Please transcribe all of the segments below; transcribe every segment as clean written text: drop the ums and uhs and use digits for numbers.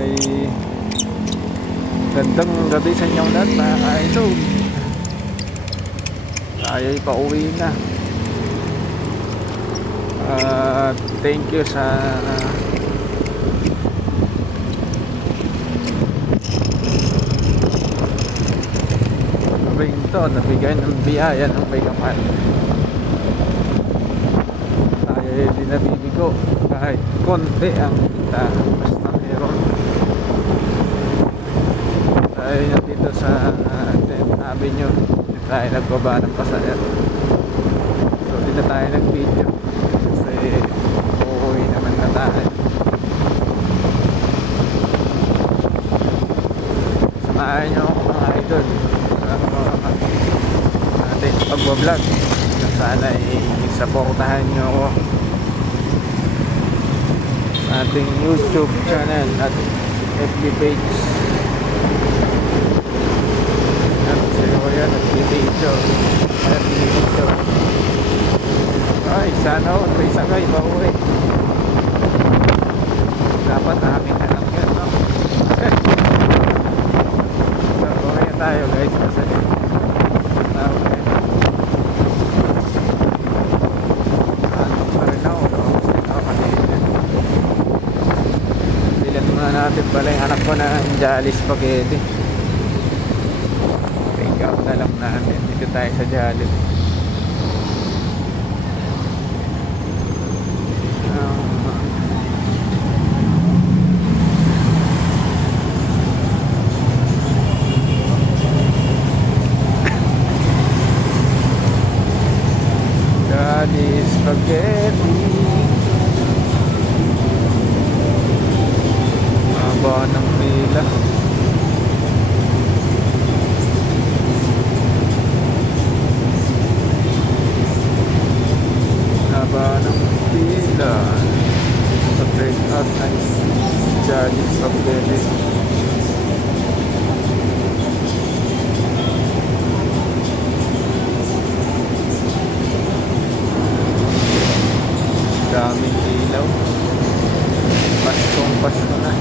ay gandang gabi sa inyong lahat mga ka-idol. Tayo'y pauwi na. Thank you sa gabing to, nabigay ng biyaya ng may kapal. Tayo'y di nabibigo kahit konti ang kita, basta meron. Tayo na dito sa 10th Avenue. Dito tayo nagbaba ng pasahero. So dito tayo nag-video kasi uuwi naman na tayo. Samahan nyo ako mga idol sa ating pagbablog. Sana i-supportahan nyo ako sa ating YouTube channel at FB page. Ay, sana o, may sakay ba uwi? Dapat amin na lang yun, no? So, uwi na tayo guys kasi ano pa rin ako, no? Bilan muna natin pala yung anak ko ng Jolly Spaghetti. Take out na lang natin. Dito tayo sa Jolly. Jolly Spaghetti. Haba ng pila. Haba ng pila sa break out ng Jolly Spaghetti. Daming ilaw. Paskong Pasko na.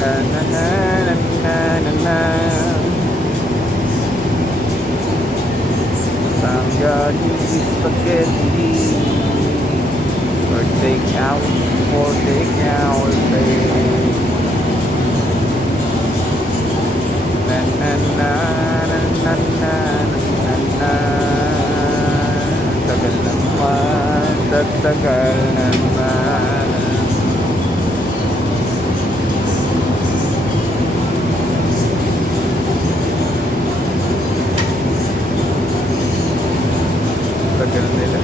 Na na na na na na. Some Jolly Spaghetti for take out, babe. Na na na na na na na na. Tagal naman, tagal naman. Tagal nila.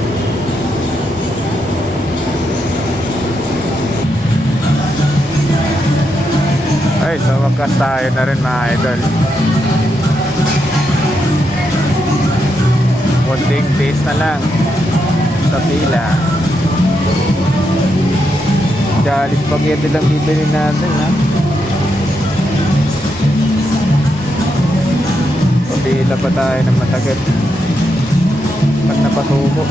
Ay, so wakas tayo na rin mga idol. Konting taste na lang sa pila. Jolly Spaghetti lang bibili natin, ha. Pabila pa tayo ng matagal pag napasubo.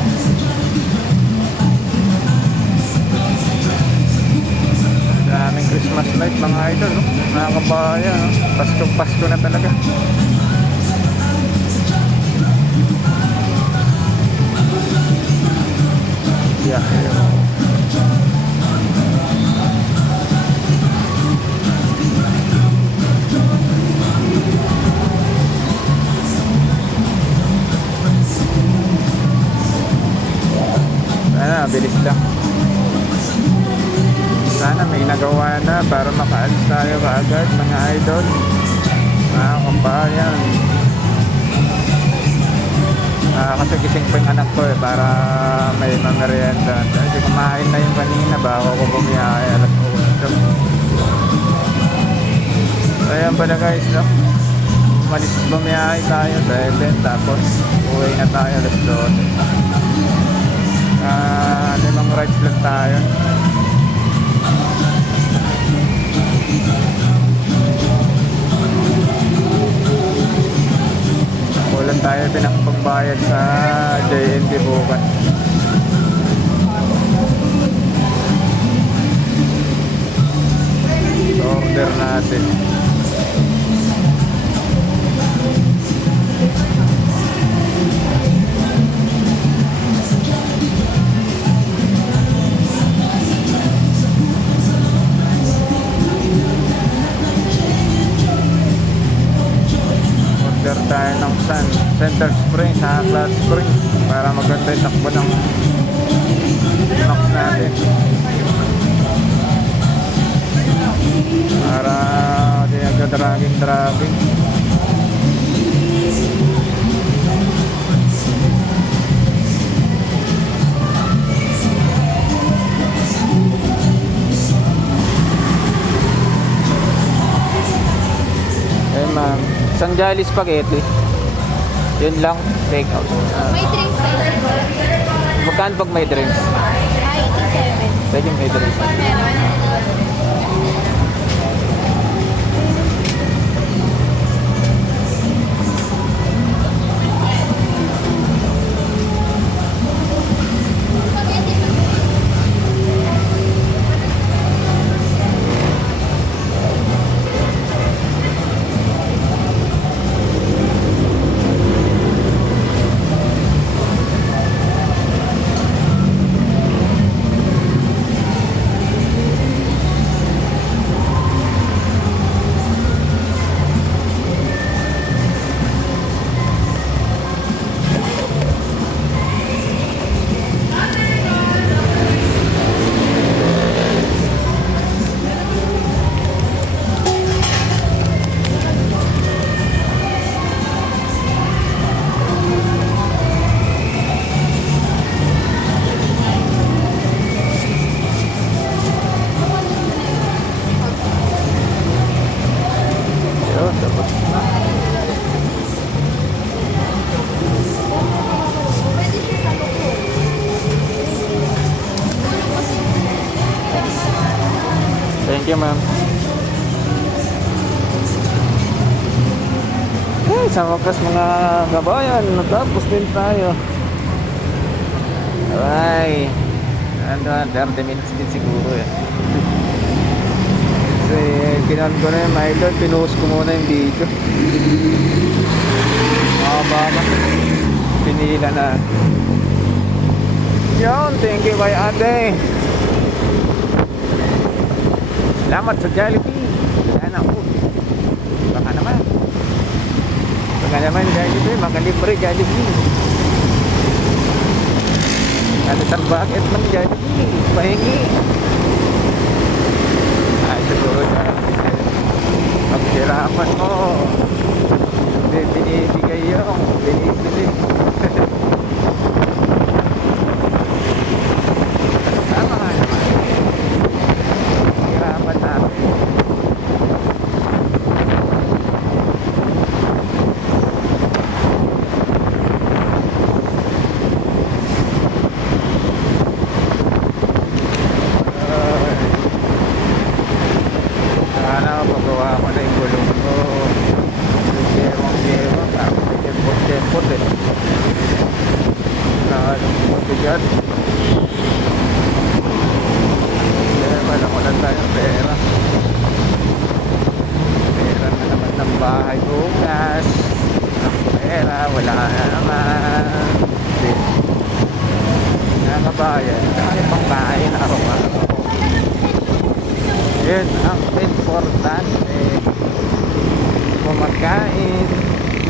Daming Christmas light mga idol, no? Mga kabayan, no? Pasko na talaga. Yeah, bilis lang. Sana may nagawa na para makaalis tayo kaagad mga idol, mga kabayan. Kasi gising pa yung anak ko para may mamerienda. Kasi kumain na yung kanina bago ko bumiyahe alas 8. Ayan pala guys, no? Bumiyahe tayo 7 tapos uwi na tayo alas 12. 5 rides lang tayo. Walang tayo pinakapagbayad sa JNT bukas. order natin. Order tayo ng Center Spring sa Cloud Spring para maganda yung takbo ng Max natin. Para di nagka-dragging. Eh ma'am, isang Jolly Spaghetti. Yun lang, take out. May drinks kayo. Magkano pag may drinks? 87. Pwede may drinks. Meron. Yun, tapos na. Thank you, ma'am. Okay, sa wakas mga kabayan, natapos din tayo. Ay, 30 minutes din siguro yan. Kasi kinan ko na yung my lord, pinuhos ko muna yung video. Baka pinila na. Yun, thank you kay ate. Salamat sa Jollibee. Yan ako. Baka naman Jollibee, makalibre Jollibee. Ano sir, bakit man Jollibee? Pahingi. Ay, siguro na paghirapan mo. Hindi binibigay yung binibili. Tama nga naman. Hirapan natin. Sana magawa ko na yung gulong ko. Gewang tapos may tempot eh. Mabigat. Wala ko lang tayong pera. Pera na naman ng bahay bukas. Ang pera, wala na naman. Nakabayan. Saka yung pang bahay na araw-araw. Yun ang importante. Kumakain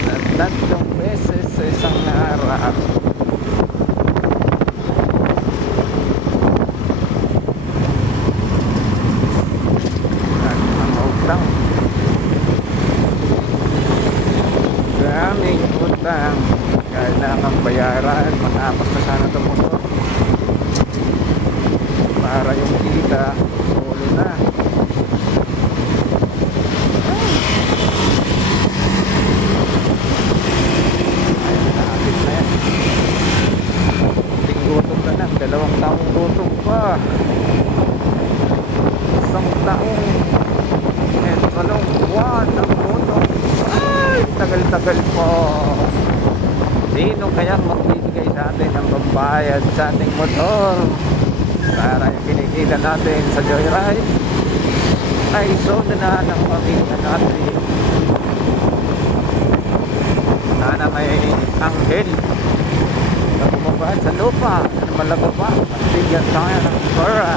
at 3 beses sa isang araw. At ang utang, daming utang, kailangan bayaran. Matapos na sana itong motor para yung kita solo na. Gutom na lang, 2 taong gutom pa. 1 taong and 3 buwan ang gutom. Ay, tagal-tagal po. Sino kayang magbibigay sa atin ng pambayad sa ating motor para yung kinikita natin sa Joyride? ay soda na ng pamilya natin. Sana may anghel na bumaba sa lupa na malagaba at bigyan tayo ng pera.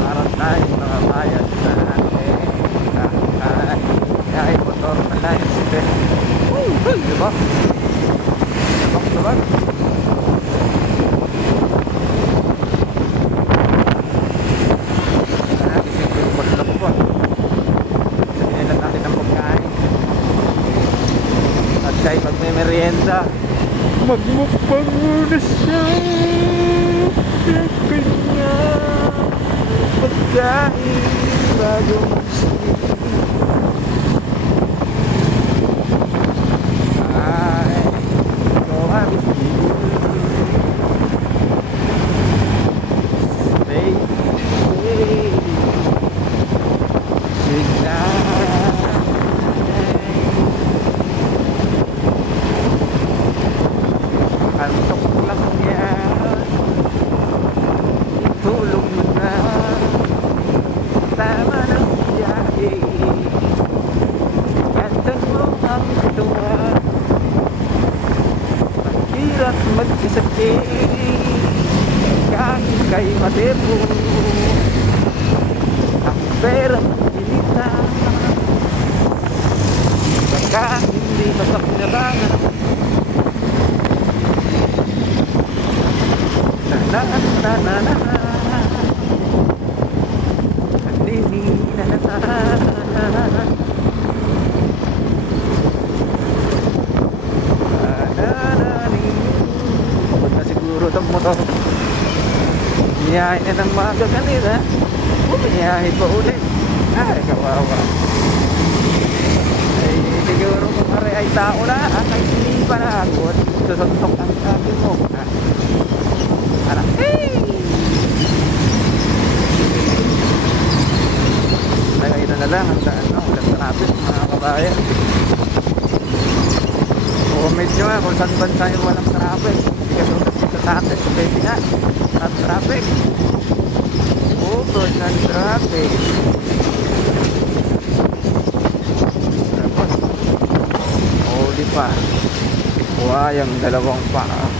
Para tayo mga bayan sa atin. Ay, motor na lang. Diba? Diba? Nagising ko yung patlok ko. Sabihin lang natin ang pagkain. At kahit pag may merienda, magmukbang muna siya. Kanya pagkain bago mag-sleep. Ay, ikaw ang stay, stay. Antok lang yan. Itulog mo na. Tama ng biyahe. Gantan mo ang tuwa. Mahirap mag-isakit. Kahit kay madebo. Ang perang pinita. Baka hindi masakyarangan. Na na na na na na. Nini na na na. Pagod na siguro itong motor. Biyahe na ng maga kanina. Biyahe pa ulit. Ay, kawawa. Ay, siguro kung pare ay tao na, ay hindi pa na ako. Susuntok ang sabi mo. Anak, hey! Lagay na lang ang daan, no? Walang traffic, mga kabayan. Comment nyo nga kung saan bansa yung walang traffic. Hindi ka tulad dito sa atin, so pwede nga. At traffic. Ubod ng traffic. Tapos, huli pa. Yung dalawang paa.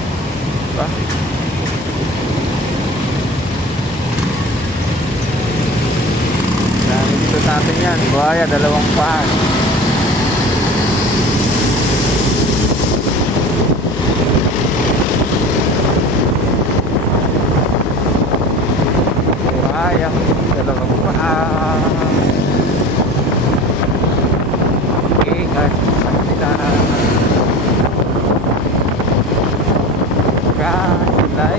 Diba? Dami dito sa atin yan. Buhaya, dalawang paa. Buhaya, dalawang paa. Ingat sa kanila. Kahit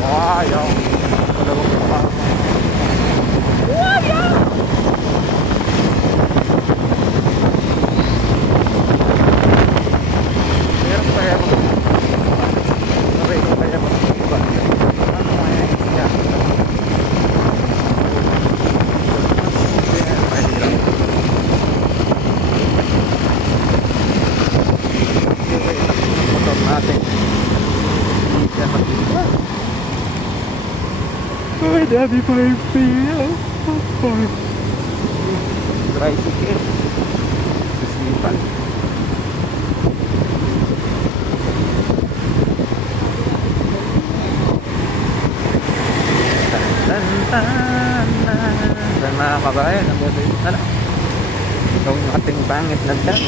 wow, dalawang paa. Meron kaya mo. Meron kaya mo. Iba. Ano kaya siya? Motor natin. Hindi mag-iba. Ay, dami pa yung pila. Tricycle. Sisipan. Sa mga kabayan, itong ating pangit na dyan.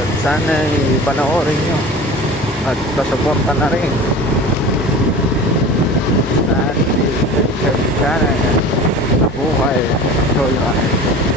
At sana'y panoorin nyo. At pasuporta na rin. At sana buhay. Enjoy life.